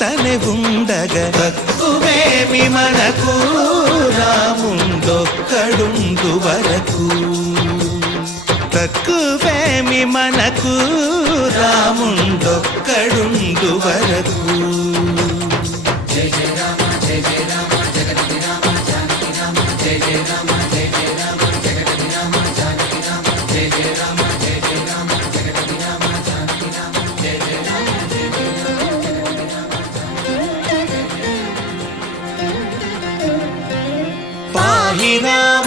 చెంతనే ఉండగా తక్కువేమి మనకు రాముండొక్కడుండు వరకు తక్కువేమి మనకు రాముండొక్కడుండు వరకు జయ జయ రామ జయ జయ రామ జగతి రామ జానకి రామ జయ జయ రామ జయ జయ రామ జగతి రామ జానకి రామ జయ జయ రామ జయ జయ రామ జగతి రామ జానకి రామ జయ జయ రామ జయ జయ రామ జగతి రామ పాహి రామ